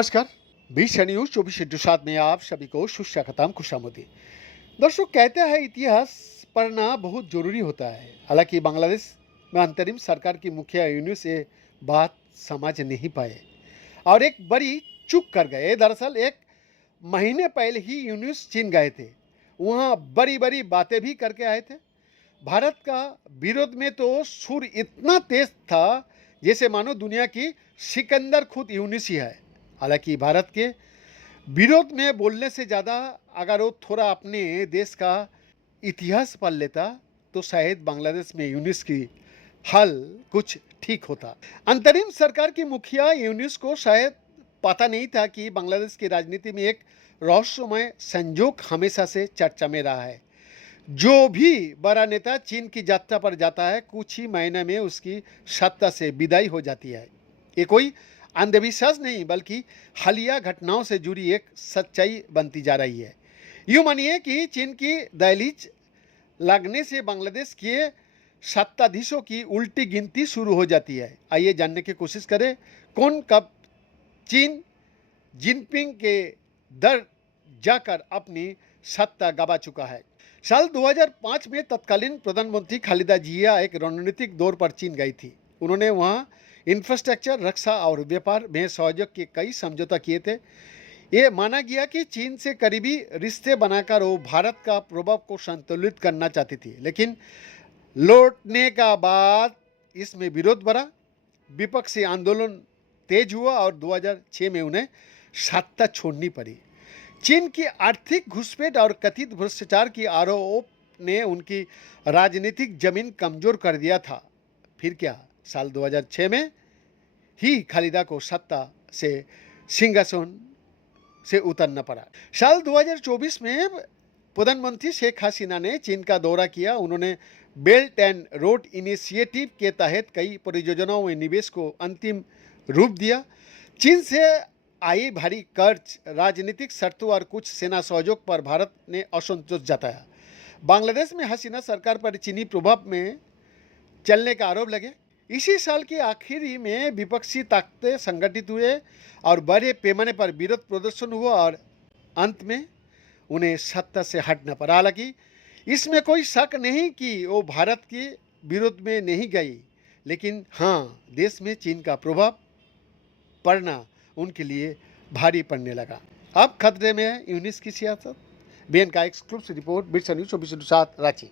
नमस्कार। 20 न्यूज 24/7 में आप सभी को सुस्वागतम खुशामदी। दर्शक, कहते हैं इतिहास पढ़ना बहुत जरूरी होता है। हालांकि बांग्लादेश में अंतरिम सरकार की मुखिया यूनुस ये बात समझ नहीं पाए और एक बड़ी चूक कर गए। दरअसल एक महीने पहले ही यूनुस चीन गए थे। वहाँ बड़ी बड़ी बातें भी करके आए थे। भारत का विरोध में तो सुर इतना तेज था जैसे मानो दुनिया की सिकंदर खुद यूनुस ही है। हालांकि भारत के विरोध में बोलने से ज़्यादा अगर वो थोड़ा अपने देश का इतिहास पढ़ लेता तो शायद बांग्लादेश में यूनुस की हाल कुछ ठीक होता। अंतरिम सरकार की मुखिया यूनुस को शायद पता नहीं था कि बांग्लादेश की राजनीति में एक रहस्यमय संजोग हमेशा से चर्चा में रहा है। जो भी बड़ा नेता चीन की यात्रा पर जाता है, कुछ ही महीने में उसकी सत्ता से विदाई हो जाती है। ये कोई अंधविश्वास नहीं बल्कि हालिया घटनाओं से जुड़ी एक सच्चाई बनती जा रही है। यूँ मानिए कि चीन की दहलीज लगने से बांग्लादेश के सत्ताधीशों की उल्टी गिनती शुरू हो जाती है। आइए जानने की कोशिश करें कौन कब चीन जिनपिंग के दर जाकर अपनी सत्ता गवा चुका है। साल 2005 में तत्कालीन प्रधानमंत्री खालिदा जिया एक रणनीतिक दौर पर चीन गई थी। उन्होंने वहां इंफ्रास्ट्रक्चर, रक्षा और व्यापार में सहयोग के कई समझौता किए थे। ये माना गया कि चीन से करीबी रिश्ते बनाकर वो भारत का प्रभाव को संतुलित करना चाहती थी। लेकिन लौटने का बाद इसमें विरोध बढ़ा, विपक्षी आंदोलन तेज हुआ और 2006 में उन्हें सत्ता छोड़नी पड़ी। चीन की आर्थिक घुसपैठ और कथित भ्रष्टाचार की आरोप ने उनकी राजनीतिक जमीन कमजोर कर दिया था। फिर क्या, साल 2006 में ही खालिदा को सत्ता से सिंहासन से उतरना पड़ा। साल 2024 में प्रधानमंत्री शेख हसीना ने चीन का दौरा किया। उन्होंने बेल्ट एंड रोड इनिशिएटिव के तहत कई परियोजनाओं में निवेश को अंतिम रूप दिया। चीन से आई भारी कर्ज, राजनीतिक शर्तों और कुछ सेना सहयोग पर भारत ने असंतोष जताया। बांग्लादेश में हसीना सरकार पर चीनी प्रभाव में चलने का आरोप लगे। इसी साल के आखिरी में विपक्षी ताकतें संगठित हुए और बड़े पैमाने पर विरोध प्रदर्शन हुआ और अंत में उन्हें सत्ता से हटना पड़ा। हालांकि इसमें कोई शक नहीं कि वो भारत के विरोध में नहीं गई, लेकिन हाँ, देश में चीन का प्रभाव पड़ना उनके लिए भारी पड़ने लगा। अब खतरे में है यूनुस की सियासत। बीएन का एक्सक्लूसिव रिपोर्ट, 20 न्यूज 24/7 रांची।